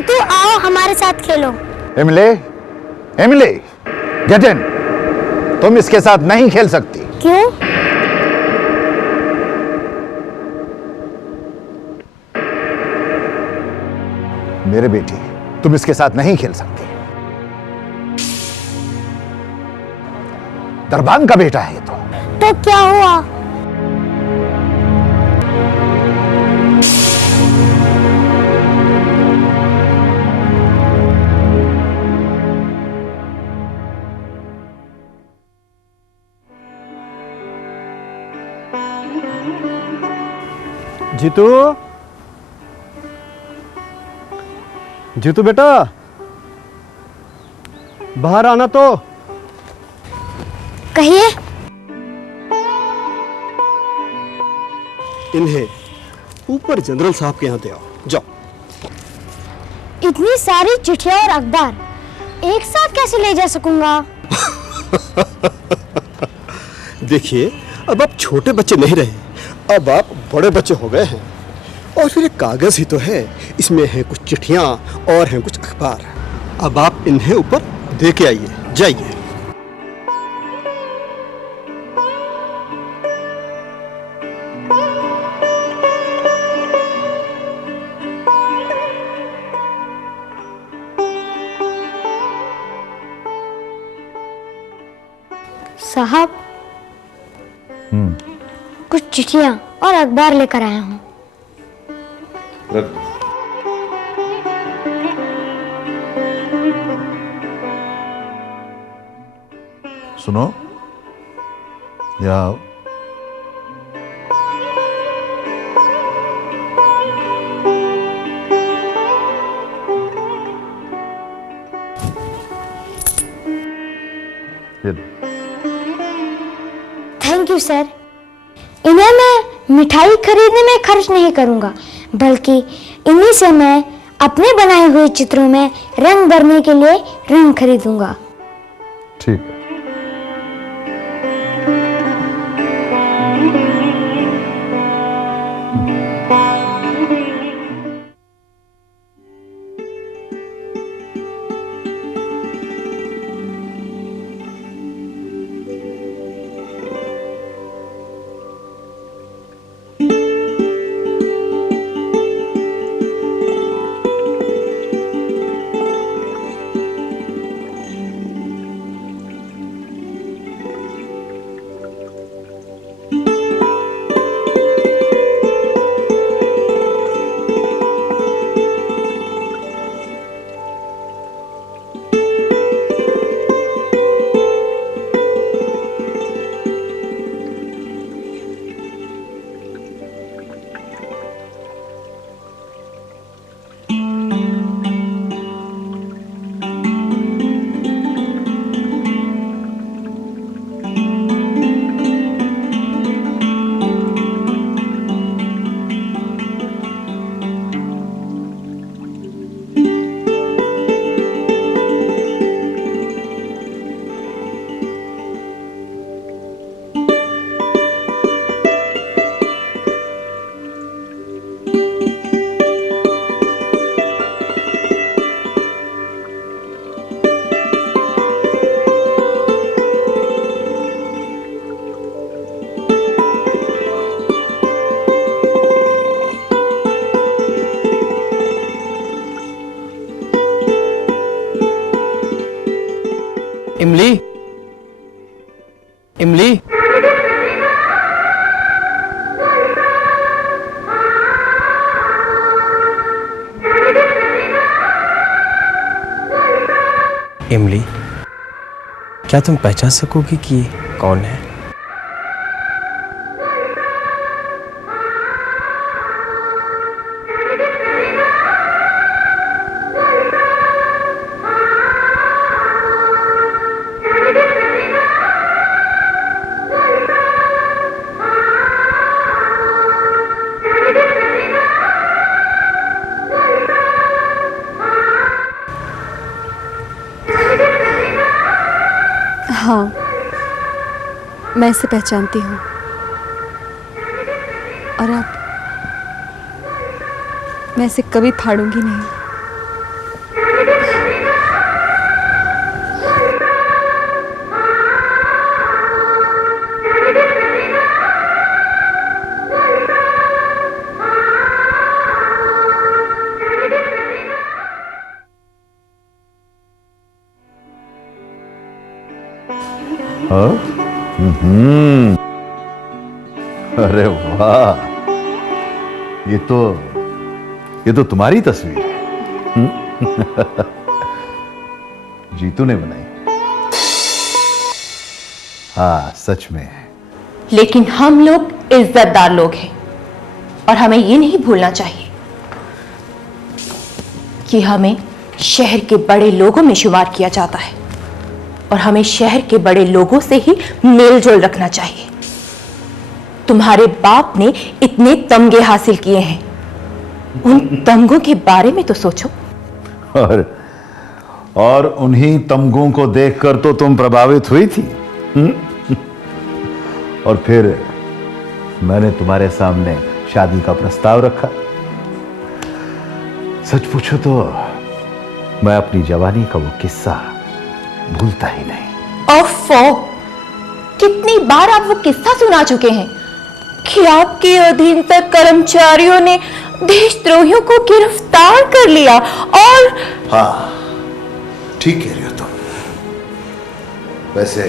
जीतू आओ हमारे साथ खेलो। Emily, Emily, get in. तुम इसके साथ नहीं खेल सकती। क्यों? मेरे बेटी, तुम इसके साथ नहीं खेल सकती। दरबान का बेटा है ये तो क्या हुआ? जीतू, जीतू बेटा, बाहर आना तो। कहिए। इन्हें ऊपर जनरल साहब के यहाँ दे आओ, जाओ। इतनी सारी चिट्ठियां और अखबार एक साथ कैसे ले जा सकूंगा? देखिए, अब आप छोटे बच्चे नहीं रहे, अब आप बड़े बच्चे हो गए हैं। और फिर एक कागज ही तो है, इसमें है कुछ चिट्ठियां और हैं कुछ अखबार। अब आप इन्हें ऊपर दे के आइए, जाइए। साहब, कुछ चिट्ठियां और अखबार लेकर आया हूँ। सुनो, या थैंक यू सर। इन्हें मैं मिठाई खरीदने में खर्च नहीं करूंगा, बल्कि इन्हीं से मैं अपने बनाए हुए चित्रों में रंग भरने के लिए रंग खरीदूंगा। ठीक है। इमली, इमली, इमली, क्या तुम पहचान सकोगी कि ये कौन है? हाँ, मैं इसे पहचानती हूँ। और अब मैं इसे कभी फाड़ूंगी नहीं। हाँ? अरे वाह, ये तो तुम्हारी तस्वीर है। जीतू ने बनाई? हाँ, सच में। लेकिन हम लोग इज्जतदार लोग हैं और हमें ये नहीं भूलना चाहिए कि हमें शहर के बड़े लोगों में शुमार किया जाता है और हमें शहर के बड़े लोगों से ही मेल जोल रखना चाहिए। तुम्हारे बाप ने इतने तमगे हासिल किए हैं, उन तमगों के बारे में तो सोचो। और उन्हीं तमगों को देखकर तो तुम प्रभावित हुई थी। और फिर मैंने तुम्हारे सामने शादी का प्रस्ताव रखा। सच पूछो तो मैं अपनी जवानी का वो किस्सा भूलता ही नहीं। ओफो, कितनी बार आप वो किस्सा सुना चुके हैं कि आपके अधीनस्थ कर्मचारियों ने देशद्रोहियों को गिरफ्तार कर लिया और हाँ, ठीक कह रही हो तुम। वैसे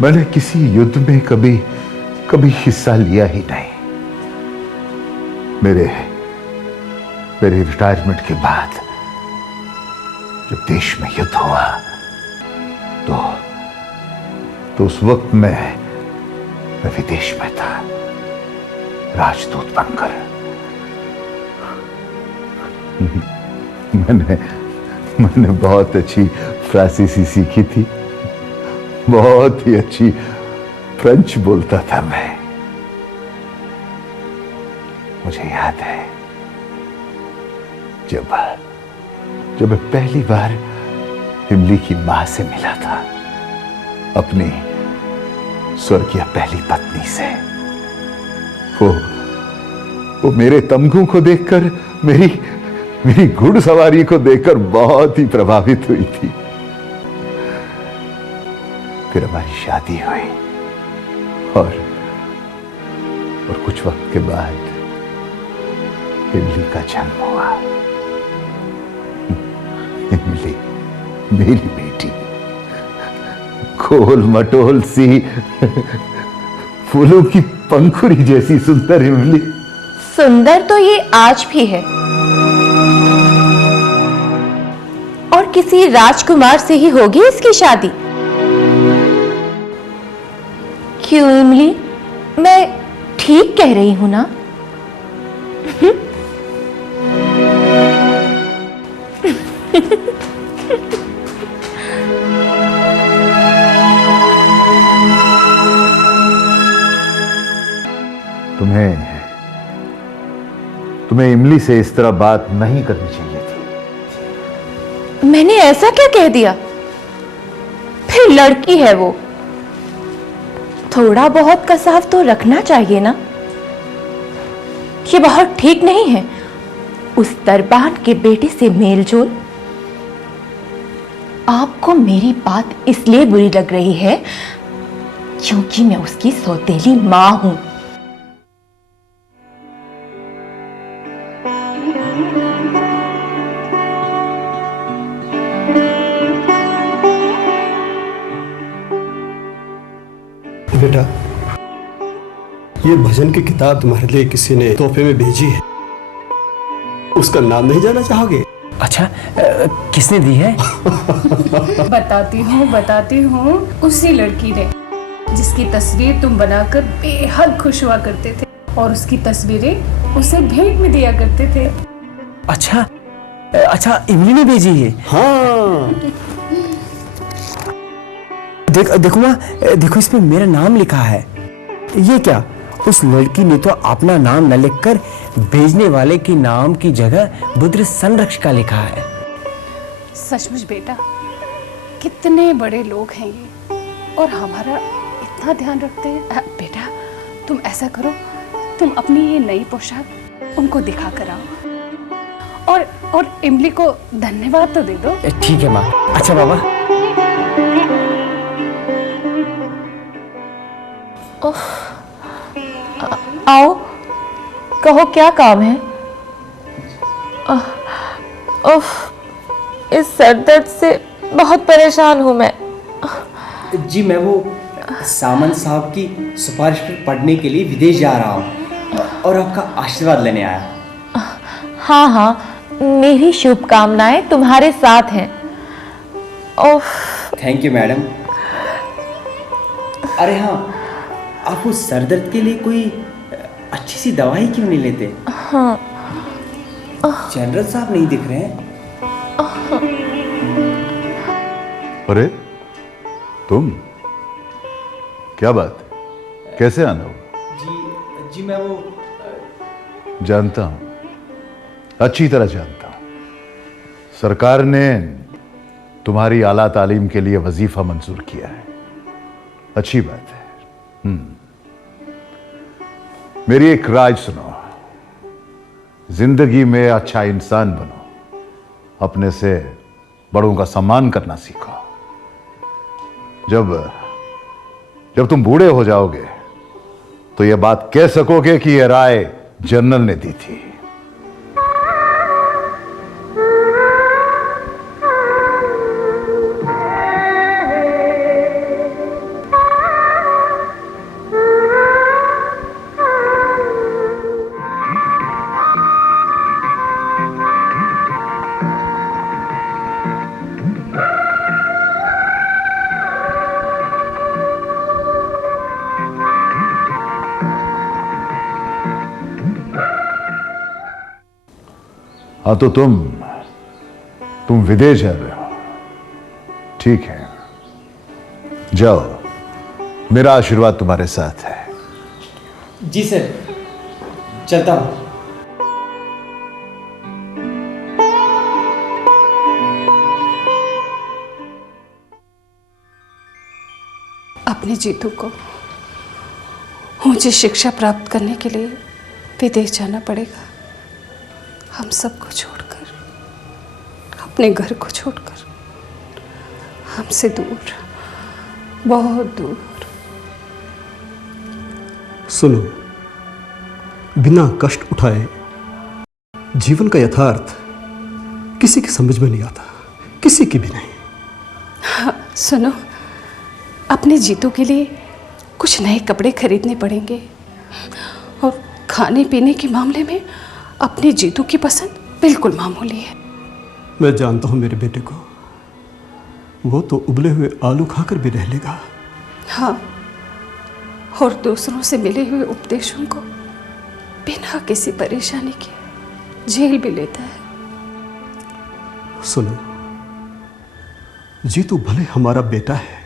मैंने किसी युद्ध में कभी हिस्सा लिया ही नहीं। मेरे रिटायरमेंट के बाद जब देश में युद्ध हुआ तो उस वक्त मैं विदेश में था, राजदूत बनकर। मैंने बहुत अच्छी फ्रांसीसी सीखी थी, बहुत ही अच्छी फ्रेंच बोलता था मैं। मुझे याद है जब मैं पहली बार इमली की मां से मिला था, अपनी स्वर्गीय पहली पत्नी से। वो मेरे तमगों को देखकर, मेरी घुड़सवारी को देखकर बहुत ही प्रभावित हुई थी। फिर हमारी शादी हुई और कुछ वक्त के बाद इमली का जन्म हुआ। इमली, मेरी बेटी, गोल मटोल सी, फूलों की पंखुड़ी जैसी सुंदर इमली। सुंदर तो ये आज भी है और किसी राजकुमार से ही होगी इसकी शादी। क्यों इमली, मैं ठीक कह रही हूं ना? तुम्हें इमली से इस तरह बात नहीं करनी चाहिए थी। मैंने ऐसा क्या कह दिया? फिर लड़की है वो, थोड़ा बहुत कसाव तो रखना चाहिए ना। ये बहुत ठीक नहीं है उस दरबान के बेटे से मेलजोल। आपको मेरी बात इसलिए बुरी लग रही है क्योंकि मैं उसकी सौतेली मां हूं। बेटा, ये भजन की किताब तुम्हारे लिए किसी ने तोहफे में भेजी है। उसका नाम नहीं जानना चाहोगे? अच्छा, किसने दी है? बताती हूँ, उसी लड़की ने जिसकी तस्वीर तुम बनाकर बेहद खुश हुआ करते थे और उसकी तस्वीरें उसे भेंट में दिया करते थे। अच्छा, इमली ने भेजी है? हाँ। देखो माँ, देखो इसमें मेरा नाम लिखा है। ये क्या, उस लड़की ने तो अपना नाम न लिखकर भेजने वाले के नाम की जगह बुद्ध संरक्षका लिखा है। सचमुच बेटा, कितने बड़े लोग हैं ये और हमारा इतना ध्यान रखते हैं। बेटा, तुम ऐसा करो, तुम अपनी ये नई पोशाक उनको दिखा कर आओ और इमली को धन्यवाद तो दे दो। ठीक है माँ। अच्छा बाबा। आओ, कहो क्या काम है? इस सर दर्द से बहुत परेशान हूँ मैं। जी मैं वो सामंत साहब की सिफारिश पर पढ़ने के लिए विदेश जा रहा हूँ और आपका आशीर्वाद लेने आया। हाँ हाँ, मेरी शुभकामनाएं तुम्हारे साथ हैं। ओह, थैंक यू मैडम। अरे हाँ, आप उस सर दर्द के लिए कोई अच्छी सी दवाई क्यों नहीं लेते? हाँ। जनरल साहब नहीं दिख रहे हैं। अरे तुम, क्या बात है? कैसे आना हुआ? जी मैं वो जानता हूं, अच्छी तरह जानता हूं। सरकार ने तुम्हारी आला तालीम के लिए वजीफा मंजूर किया है, अच्छी बात है। मेरी एक राय सुनो, जिंदगी में अच्छा इंसान बनो, अपने से बड़ों का सम्मान करना सीखो। जब तुम बूढ़े हो जाओगे तो यह बात कह सकोगे कि यह राय जनरल ने दी थी। हाँ तो तुम विदेश जा रहे हो, ठीक है, जाओ, मेरा आशीर्वाद तुम्हारे साथ है। जी सर, चलता हूँ। अपने जीतू को ऊंची शिक्षा प्राप्त करने के लिए विदेश जाना पड़ेगा, हम सबको छोड़कर, अपने घर को छोड़कर, हमसे दूर, बहुत दूर। सुनो, बिना कष्ट उठाए जीवन का यथार्थ किसी की समझ में नहीं आता, किसी की भी नहीं। हाँ, सुनो, अपने जीतू के लिए कुछ नए कपड़े खरीदने पड़ेंगे और खाने पीने के मामले में अपने जीतू की पसंद बिल्कुल मामूली है। मैं जानता हूं मेरे बेटे को, वो तो उबले हुए आलू खाकर भी रह लेगा। हाँ, और दूसरों से मिले हुए उपदेशों को बिना किसी परेशानी के झेल भी लेता है। सुनो, जीतू भले हमारा बेटा है,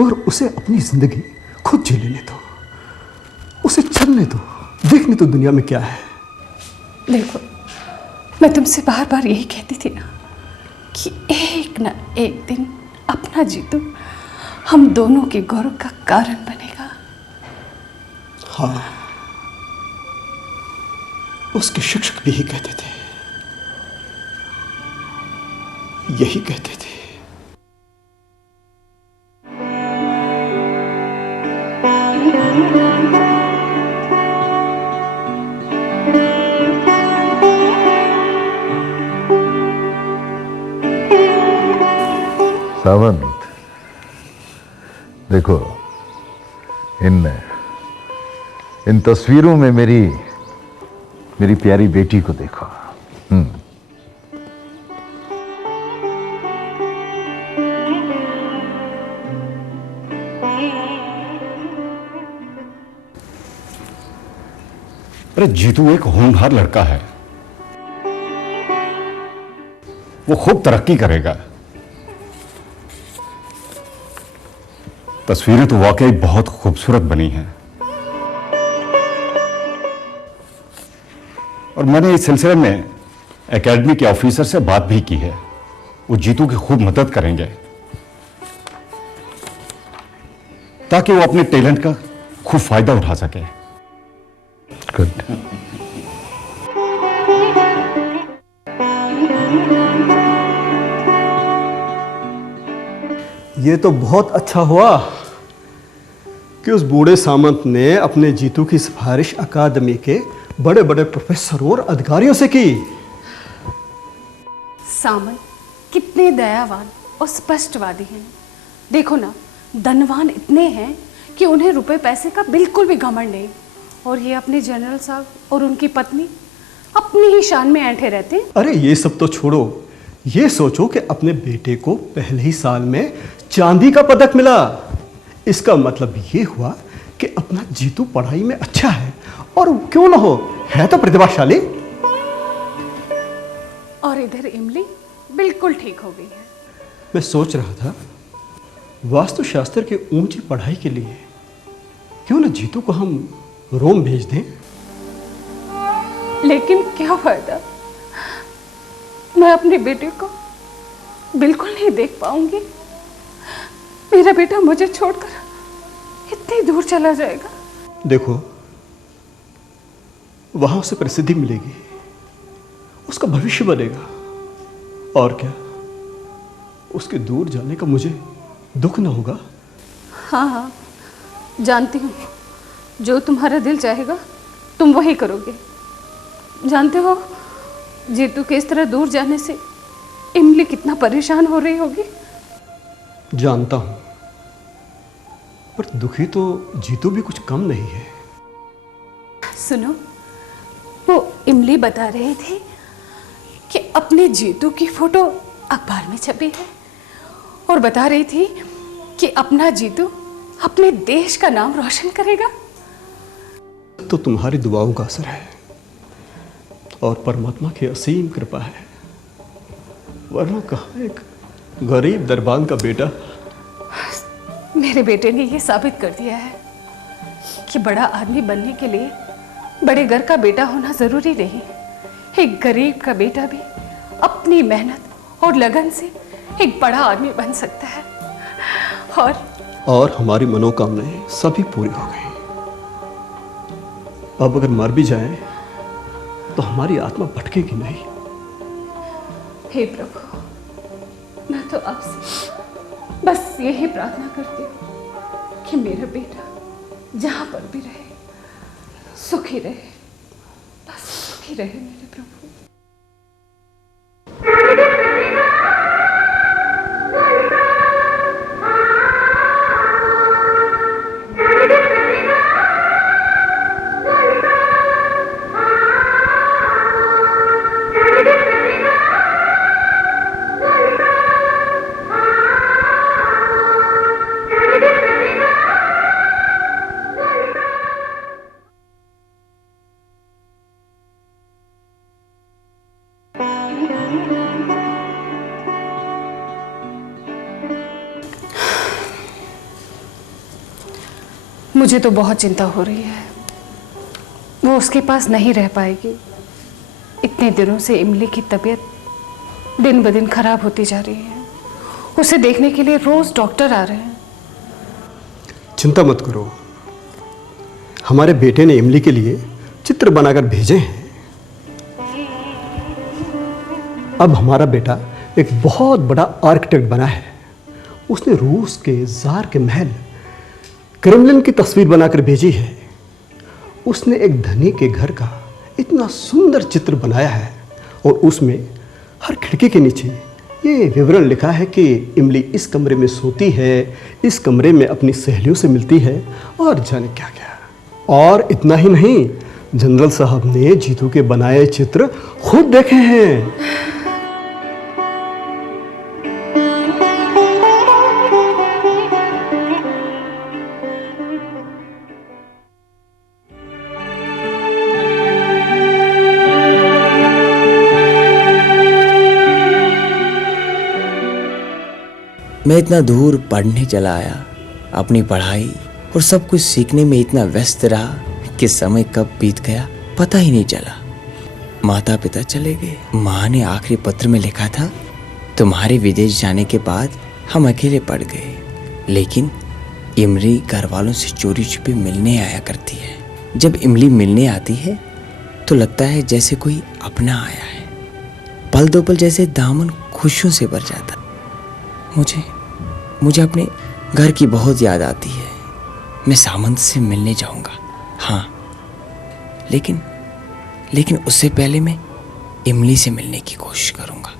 मगर उसे अपनी जिंदगी खुद झेलने दो, उसे चलने दो, देखने तो दुनिया में क्या है। देखो, मैं तुमसे बार बार यही कहती थी ना कि एक ना एक दिन अपना जीतू हम दोनों के गौरव का कारण बनेगा। हाँ, उसके शिक्षक भी यही कहते थे, यही कहते थे। सावंत, देखो, इन तस्वीरों में मेरी प्यारी बेटी को देखो। अरे जीतू एक होनहार लड़का है, वो खूब तरक्की करेगा। तस्वीरें तो वाकई बहुत खूबसूरत बनी हैं और मैंने इस सिलसिले में एकेडमी के ऑफिसर से बात भी की है, वो जीतू की खूब मदद करेंगे ताकि वो अपने टैलेंट का खूब फायदा उठा सके। गुड। ये तो बहुत अच्छा हुआ कि उस बूढ़े सामंत ने अपने जीतू की सिफारिश अकादमी के बड़े बड़े प्रोफेसरों और अधिकारियों से की। सामंत कितने दयावान और स्पष्टवादी हैं। देखो ना, धनवान इतने हैं कि उन्हें रुपए पैसे का बिल्कुल भी घमंड नहीं, और ये अपने जनरल साहब और उनकी पत्नी अपनी ही शान में ऐंठे रहते हैं। अरे ये सब तो छोड़ो, ये सोचो कि अपने बेटे को पहले ही साल में चांदी का पदक मिला। इसका मतलब ये हुआ कि अपना जीतू पढ़ाई में अच्छा है, और क्यों ना हो, है तो प्रतिभाशाली। और इधर इमली बिल्कुल ठीक हो गई है। मैं सोच रहा था वास्तुशास्त्र की ऊंची पढ़ाई के लिए क्यों ना जीतू को हम रोम भेज दें। लेकिन क्या फायदा, मैं अपने बेटे को बिल्कुल नहीं देख पाऊंगी। मेरा बेटा मुझे छोड़कर इतनी दूर चला जाएगा। देखो, वहां उसे प्रसिद्धि मिलेगी, उसका भविष्य बनेगा, और क्या, उसके दूर जाने का मुझे दुख ना होगा। हाँ हाँ, जानती हूँ, जो तुम्हारा दिल चाहेगा तुम वही करोगे। जानते हो जीतू के इस तरह दूर जाने से इमली कितना परेशान हो रही होगी। जानता हूं, पर दुखी तो जीतू भी कुछ कम नहीं है। सुनो, वो इमली बता रही थी कि अपने जीतू की फोटो अखबार में छपी है, और बता रही थी कि अपना जीतू अपने देश का नाम रोशन करेगा। तो तुम्हारी दुआओं का असर है और परमात्मा की असीम कृपा है, वरना कहाँ एक गरीब दरबान का बेटा। मेरे बेटे ने ये साबित कर दिया है कि बड़ा आदमी बनने के लिए बड़े घर का बेटा होना जरूरी नहीं। एक गरीब का बेटा भी अपनी मेहनत और लगन से एक बड़ा आदमी बन सकता है। और हमारी मनोकामनाएं सभी पूरी हो गई। अब अगर मर भी जाए तो हमारी आत्मा भटकेगी नहीं। हे प्रभु, मैं तो आपसे बस यही प्रार्थना करती हूँ कि मेरा बेटा जहां पर भी रहे सुखी रहे, बस सुखी रहे मेरे प्रभु। मुझे तो बहुत चिंता हो रही है, वो उसके पास नहीं रह पाएगी। इतने दिनों से इमली की तबीयत दिन ब दिन खराब होती जा रही है। उसे देखने के लिए रोज डॉक्टर आ रहे हैं। चिंता मत करो, हमारे बेटे ने इमली के लिए चित्र बनाकर भेजे हैं। अब हमारा बेटा एक बहुत बड़ा आर्किटेक्ट बना है। उसने रूस के जार के महल क्रेमलिन की तस्वीर बनाकर भेजी है। उसने एक धनी के घर का इतना सुंदर चित्र बनाया है, और उसमें हर खिड़की के नीचे ये विवरण लिखा है कि इमली इस कमरे में सोती है, इस कमरे में अपनी सहेलियों से मिलती है, और जाने क्या क्या। और इतना ही नहीं, जनरल साहब ने जीतू के बनाए चित्र खुद देखे हैं। मैं इतना दूर पढ़ने चला आया, अपनी पढ़ाई और सब कुछ सीखने में इतना व्यस्त रहा कि समय कब बीत गया पता ही नहीं चला। माता पिता चले गए। माँ ने आखिरी पत्र में लिखा था, तुम्हारे विदेश जाने के बाद हम अकेले पड़ गए, लेकिन इमली घर वालों से चोरी छुपे मिलने आया करती है। जब इमली मिलने आती है तो लगता है जैसे कोई अपना आया है। पल दो पल जैसे दामन खुशियों से भर जाता। मुझे अपने घर की बहुत याद आती है। मैं सामंत से मिलने जाऊंगा, हाँ, लेकिन उससे पहले मैं इमली से मिलने की कोशिश करूंगा।